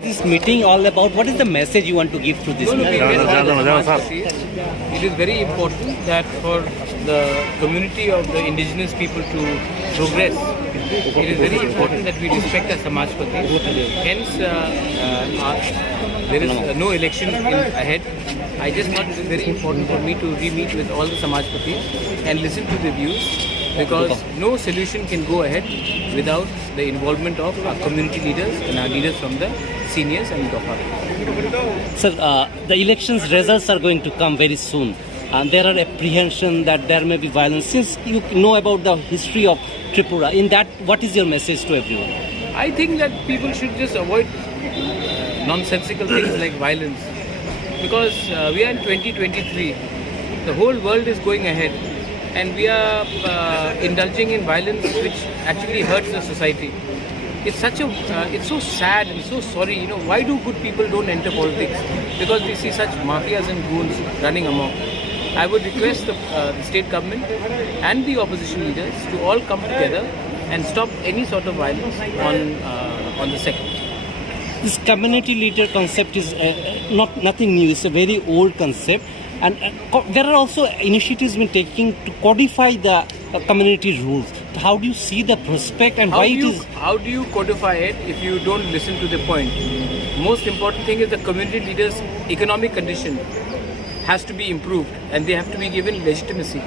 This meeting all about? What is the message you want to give through this meeting? It is very important that for the community of the indigenous people to progress, it is very important that we respect the Samajpati. Hence, there is no election ahead. I just thought it is very important for me to re-meet with all the Samajpatis and listen to the views, because no solution can go ahead without the involvement of our community leaders and our leaders from the seniors and the party. Sir, the elections results are going to come very soon. And there are apprehension that there may be violence. Since you know about the history of Tripura, in that, what is your message to everyone? I think that people should just avoid nonsensical things like violence, because we are in 2023. The whole world is going ahead, and we are indulging in violence which actually hurts the society. It's so sad and so sorry. You know, why do good people don't enter politics? Because we see such mafias and goons running amok. I would request the state government and the opposition leaders to all come together and stop any sort of violence on the second. This community leader concept is nothing new. It's a very old concept. And there are also initiatives being taken to codify the community rules. How do you see the prospect and why it is? How do you codify it if you don't listen to the point? Most important thing is the community leaders' economic condition has to be improved, and they have to be given legitimacy.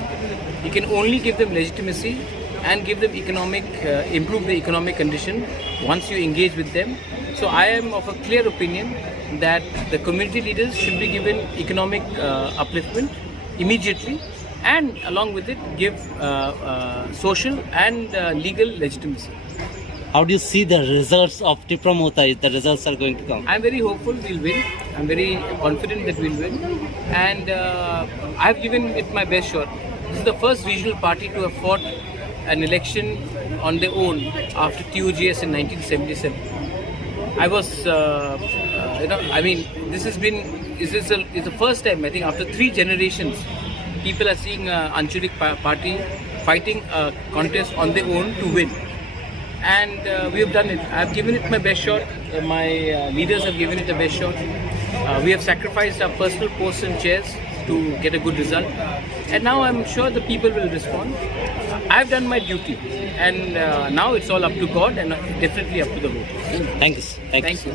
You can only give them legitimacy and give them improve the economic condition once you engage with them. So I am of a clear opinion that the community leaders should be given economic upliftment immediately, and along with it give social and legal legitimacy. How do you see the results of Tiprasa if the results are going to come? I'm very hopeful we'll win. I'm very confident that we'll win, and I've given it my best shot. This is the first regional party to have fought an election on their own after TOGS in 1977. I was, this is the first time, I think, after 3 generations, people are seeing Anchulik party fighting a contest on their own to win. And we have done it. I have given it my best shot. My leaders have given it the best shot. We have sacrificed our personal posts and chairs to get a good result. And now I'm sure the people will respond. I have done my duty. And now it's all up to God and definitely up to the voters. Thank you. Thank you.